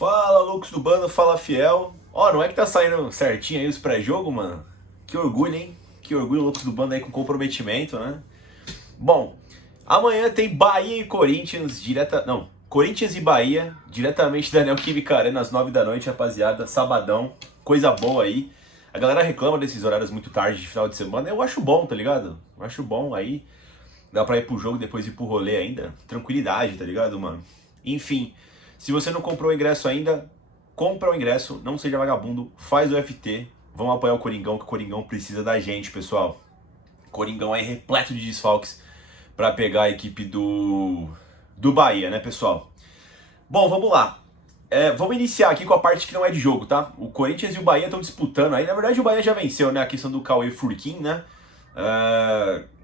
Fala, Lucas do Bando, fala Fiel. Ó, não é que tá saindo certinho aí os pré-jogo, mano? Que orgulho, hein? Que orgulho, Lucas do Bando aí com comprometimento, né? Bom, amanhã tem Bahia e Corinthians, Corinthians e Bahia, diretamente da Neoquímica Arena às 9 da noite, rapaziada. Sabadão, coisa boa aí. A galera reclama desses horários muito tarde de final de semana. Eu acho bom, tá ligado? Eu acho bom aí. Dá pra ir pro jogo e depois ir pro rolê ainda. Tranquilidade, tá ligado, mano? Enfim, se você não comprou o ingresso ainda, compra o ingresso, não seja vagabundo, faz o FT. Vamos apoiar o Coringão, que o Coringão precisa da gente, pessoal. O Coringão é repleto de desfalques pra pegar a equipe do Bahia, né, pessoal? Bom, vamos lá. Vamos iniciar aqui com a parte que não é de jogo, tá? O Corinthians e o Bahia estão disputando aí. Na verdade, o Bahia já venceu, né? A questão do Cauê Furquim, né?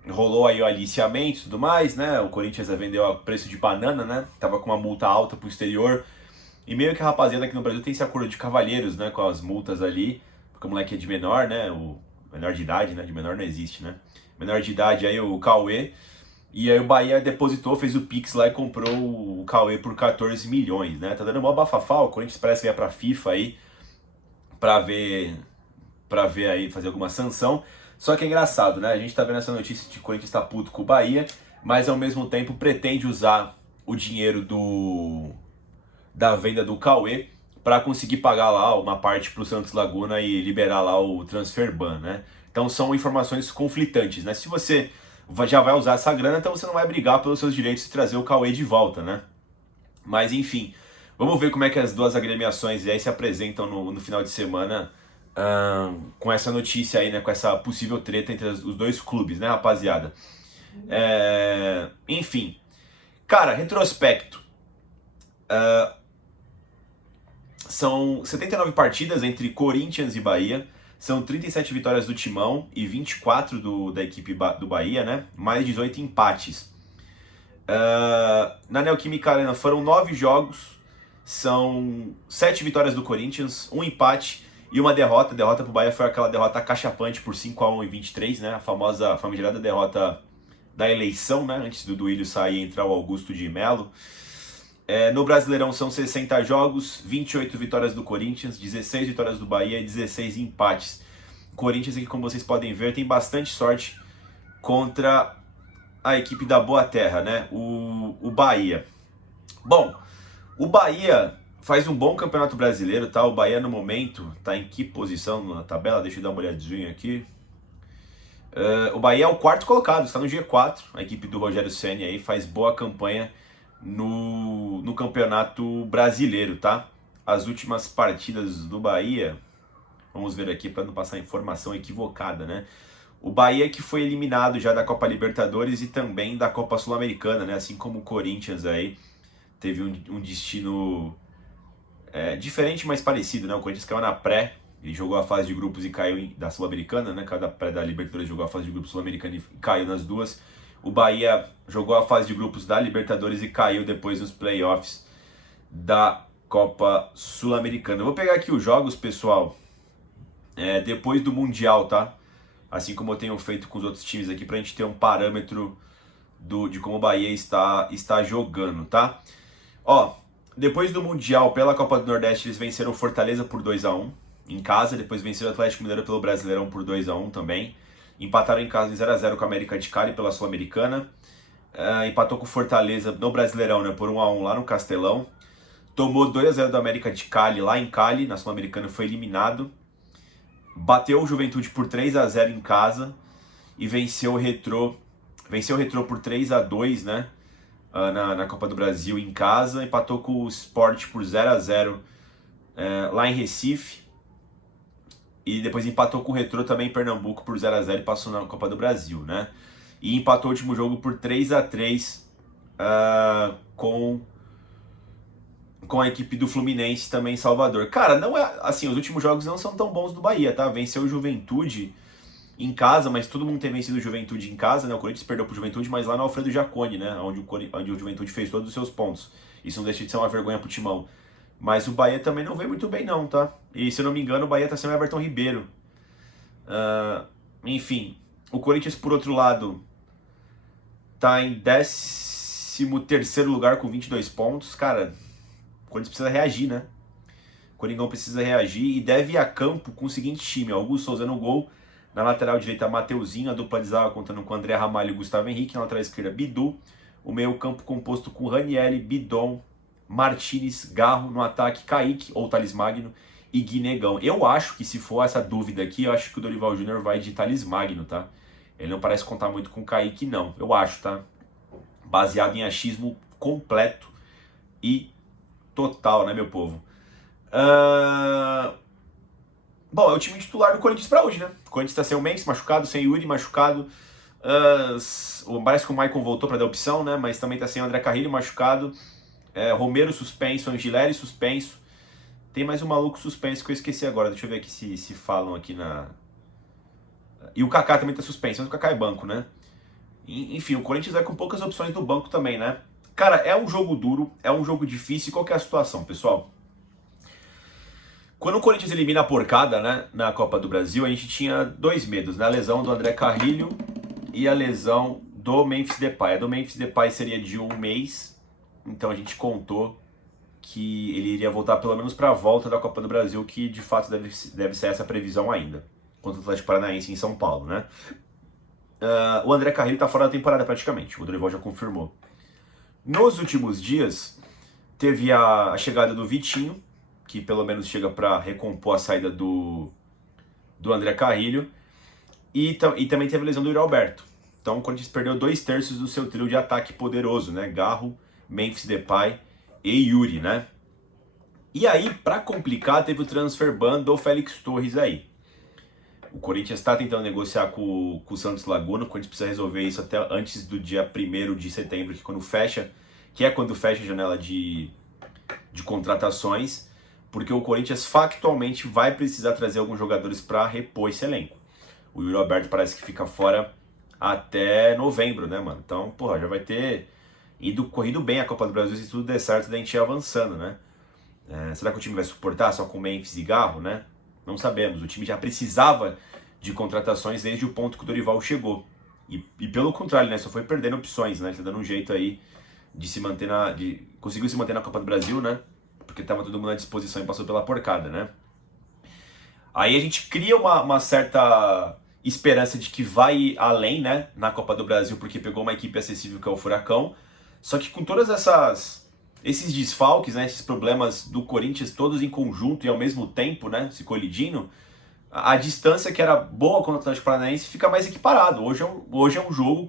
Rolou aí o aliciamento e tudo mais, né? O Corinthians vendeu a preço de banana, né? Tava com uma multa alta pro exterior. E meio que a rapaziada aqui no Brasil tem esse acordo de cavalheiros, né? Com as multas ali. Porque o moleque é de menor, né? O menor de idade, né? De menor não existe, né? Menor de idade aí, o Cauê. E aí o Bahia depositou, fez o Pix lá e comprou o Cauê por 14 milhões, né? Tá dando mó bafafá, o Corinthians parece que vai pra FIFA aí pra ver aí, fazer alguma sanção. Só que é engraçado, né? A gente tá vendo essa notícia de que o Corinthians tá puto com o Bahia, mas ao mesmo tempo pretende usar o dinheiro da venda do Cauê para conseguir pagar lá uma parte pro Santos Laguna e liberar lá o transfer ban, né? Então são informações conflitantes, né? Se você já vai usar essa grana, então você não vai brigar pelos seus direitos e trazer o Cauê de volta, né? Mas enfim, vamos ver como é que as duas agremiações aí se apresentam no final de semana com essa notícia aí, né? Com essa possível treta entre os dois clubes, né, rapaziada? Enfim, cara, retrospecto. São 79 partidas entre Corinthians e Bahia. São 37 vitórias do Timão e 24 da equipe do Bahia, né? Mais 18 empates. Na Neoquímica Arena foram 9 jogos, são 7 vitórias do Corinthians, 1 empate e uma derrota. A derrota pro Bahia foi aquela derrota cachapante por 5-1 e 23, né? A famosa, famigerada derrota da eleição, né? Antes do Duílio sair e entrar o Augusto de Melo. No Brasileirão são 60 jogos, 28 vitórias do Corinthians, 16 vitórias do Bahia e 16 empates. O Corinthians aqui, como vocês podem ver, tem bastante sorte contra a equipe da Boa Terra, né? O Bahia. Bom, o Bahia faz um bom campeonato brasileiro, tá? O Bahia no momento tá em que posição na tabela? Deixa eu dar uma olhadinha aqui. O Bahia é o quarto colocado, está no G4. A equipe do Rogério Ceni aí faz boa campanha no campeonato brasileiro, tá? As últimas partidas do Bahia, vamos ver aqui para não passar informação equivocada, né? O Bahia que foi eliminado já da Copa Libertadores e também da Copa Sul-Americana, né? Assim como o Corinthians aí teve um destino diferente, mas parecido, né? O Corinthians caiu na pré, ele jogou a fase de grupos e caiu da Sul-Americana, né? Cada pré da Libertadores jogou a fase de grupos Sul-Americana e caiu nas duas. O Bahia jogou a fase de grupos da Libertadores e caiu depois nos playoffs da Copa Sul-Americana. Eu vou pegar aqui os jogos, pessoal, depois do Mundial, tá? Assim como eu tenho feito com os outros times aqui, pra gente ter um parâmetro de como o Bahia está jogando, tá? Ó, depois do Mundial, pela Copa do Nordeste, eles venceram o Fortaleza por 2-1 em casa, depois venceram o Atlético Mineiro pelo Brasileirão por 2-1 também. Empataram em casa em 0-0 com a América de Cali pela Sul-Americana. Empatou com o Fortaleza no Brasileirão, né, por 1-1 lá no Castelão. Tomou 2-0 do América de Cali lá em Cali, na Sul-Americana foi eliminado. Bateu o Juventude por 3-0 em casa e venceu o Retrô por 3-2, né, na Copa do Brasil em casa. Empatou com o Sport por 0-0 lá em Recife. E depois empatou com o Retrô também em Pernambuco por 0-0 e passou na Copa do Brasil, né? E empatou o último jogo por 3-3 com a equipe do Fluminense também em Salvador. Cara, não é assim, os últimos jogos não são tão bons do Bahia, tá? Venceu o Juventude em casa, mas todo mundo tem vencido o Juventude em casa, né? O Corinthians perdeu pro Juventude, mas lá no Alfredo Jaconi, né? Onde o Juventude fez todos os seus pontos. Isso não deixa de ser uma vergonha pro Timão. Mas o Bahia também não vem muito bem não, tá? E se eu não me engano, o Bahia tá sem o Everton Ribeiro. Enfim, o Corinthians, por outro lado, tá em 13º lugar com 22 pontos. Cara, o Corinthians precisa reagir, né? O Coringão precisa reagir e deve ir a campo com o seguinte time: Augusto Souza no gol, na lateral direita Mateuzinho, a dupla de zaga contando com André Ramalho e Gustavo Henrique, na lateral esquerda Bidu, o meio campo composto com Ranieri, Bidon, Martinez, Garro, no ataque Kaique ou Thales Magno e Guinegão. Eu acho que se for essa dúvida aqui, eu acho que o Dorival Júnior vai de Thales Magno, tá? Ele não parece contar muito com o Kaique, não. Eu acho, tá? Baseado em achismo completo e total, né, meu povo? Bom, é o time titular do Corinthians pra hoje, né? O Corinthians tá sem o Mendes machucado, sem o Yuri machucado. Parece que o Maicon voltou pra dar opção, né? Mas também tá sem o André Carrilho machucado. Romero suspenso, Angileri suspenso. Tem mais um maluco suspenso que eu esqueci agora. Deixa eu ver aqui se falam aqui na... E o Kaká também tá suspenso, mas o Kaká é banco, né? Enfim, o Corinthians vai com poucas opções do banco também, né? Cara, é um jogo duro, é um jogo difícil. Qual que é a situação, pessoal? Quando o Corinthians elimina a porcada, né, na Copa do Brasil, a gente tinha dois medos, né? A lesão do André Carrilho e a lesão do Memphis Depay. A do Memphis Depay seria de 1 mês, então a gente contou que ele iria voltar pelo menos para a volta da Copa do Brasil, que de fato deve ser essa previsão ainda, contra o Atlético Paranaense em São Paulo, né? O André Carrilho tá fora da temporada praticamente, o Dorival já confirmou. Nos últimos dias, teve a chegada do Vitinho, que pelo menos chega para recompor a saída do André Carrilho, e também teve a lesão do Yuri Alberto. Então o Corinthians perdeu 2/3 do seu trio de ataque poderoso, né? Garro, Memphis Depay e Yuri, né? E aí, para complicar, teve o transfer ban do Félix Torres aí. O Corinthians está tentando negociar com o Santos Laguna. O Corinthians precisa resolver isso até antes do dia 1º de setembro, que é quando fecha a janela de contratações, porque o Corinthians factualmente vai precisar trazer alguns jogadores para repor esse elenco. O Yuri Alberto parece que fica fora até novembro, né, mano? Então, porra, já vai ter corrido bem a Copa do Brasil se tudo der certo da gente ir avançando, né? Será que o time vai suportar só com Memphis e Garro, né? Não sabemos. O time já precisava de contratações desde o ponto que o Dorival chegou. E pelo contrário, né? Só foi perdendo opções, né? Ele tá dando um jeito aí de se manter conseguiu se manter na Copa do Brasil, né? Porque tava todo mundo à disposição e passou pela porcada, né? Aí a gente cria uma certa esperança de que vai além, né? Na Copa do Brasil, porque pegou uma equipe acessível que é o Furacão. Só que com todas esses desfalques, né? Esses problemas do Corinthians todos em conjunto e ao mesmo tempo, né? Se colidindo, a distância que era boa contra o Atlético Paranaense fica mais equiparado. Hoje é um jogo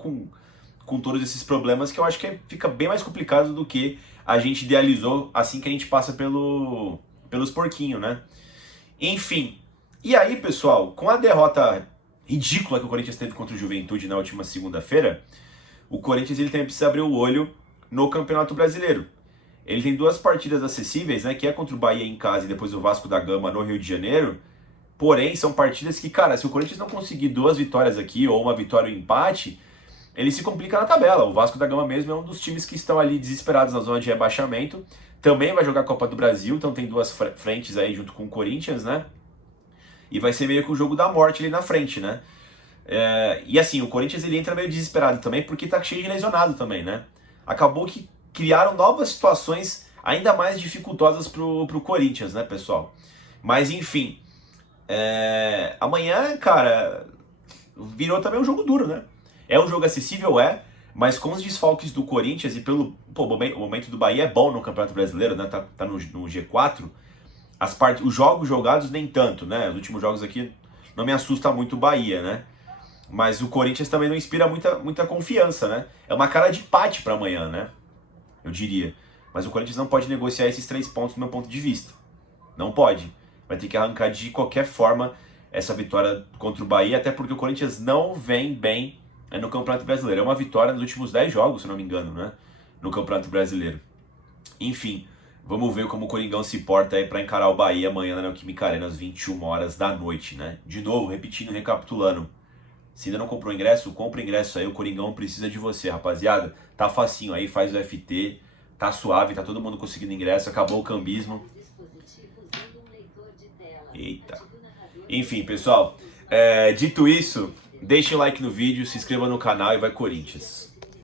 com todos esses problemas que eu acho que fica bem mais complicado do que a gente idealizou assim que a gente passa pelos porquinhos, né? Enfim, e aí, pessoal, com a derrota ridícula que o Corinthians teve contra o Juventude na última segunda-feira, o Corinthians ele também precisa abrir o olho no Campeonato Brasileiro. Ele tem 2 partidas acessíveis, né? Que é contra o Bahia em casa e depois o Vasco da Gama no Rio de Janeiro. Porém, são partidas que, cara, se o Corinthians não conseguir 2 vitórias aqui ou uma vitória ou empate, ele se complica na tabela. O Vasco da Gama mesmo é um dos times que estão ali desesperados na zona de rebaixamento. Também vai jogar a Copa do Brasil, então tem 2 frentes aí junto com o Corinthians, né? E vai ser meio que o jogo da morte ali na frente, né? E assim, o Corinthians ele entra meio desesperado também, porque tá cheio de lesionado também, né? Acabou que criaram novas situações ainda mais dificultosas pro Corinthians, né, pessoal? Mas enfim, amanhã, cara, virou também um jogo duro, né? É um jogo acessível, mas com os desfalques do Corinthians e o momento do Bahia é bom no Campeonato Brasileiro, né? Tá no G4. Os jogos jogados nem tanto, né? Os últimos jogos aqui não me assusta muito o Bahia, né? Mas o Corinthians também não inspira muita confiança, né? É uma cara de empate para amanhã, né? Eu diria. Mas o Corinthians não pode negociar esses 3 pontos do meu ponto de vista. Não pode. Vai ter que arrancar de qualquer forma essa vitória contra o Bahia, até porque o Corinthians não vem bem no Campeonato Brasileiro. É uma vitória nos últimos 10 jogos, se não me engano, né? No Campeonato Brasileiro. Enfim, vamos ver como o Coringão se porta aí para encarar o Bahia amanhã na Neoquímica Arena às 21 horas da noite, né? De novo, repetindo, recapitulando. Se ainda não comprou ingresso, compra ingresso aí. O Coringão precisa de você, rapaziada. Tá facinho aí, faz o FT. Tá suave, tá todo mundo conseguindo ingresso. Acabou o cambismo. Eita. Enfim, pessoal. Dito isso, deixem o like no vídeo, se inscreva no canal e vai Corinthians.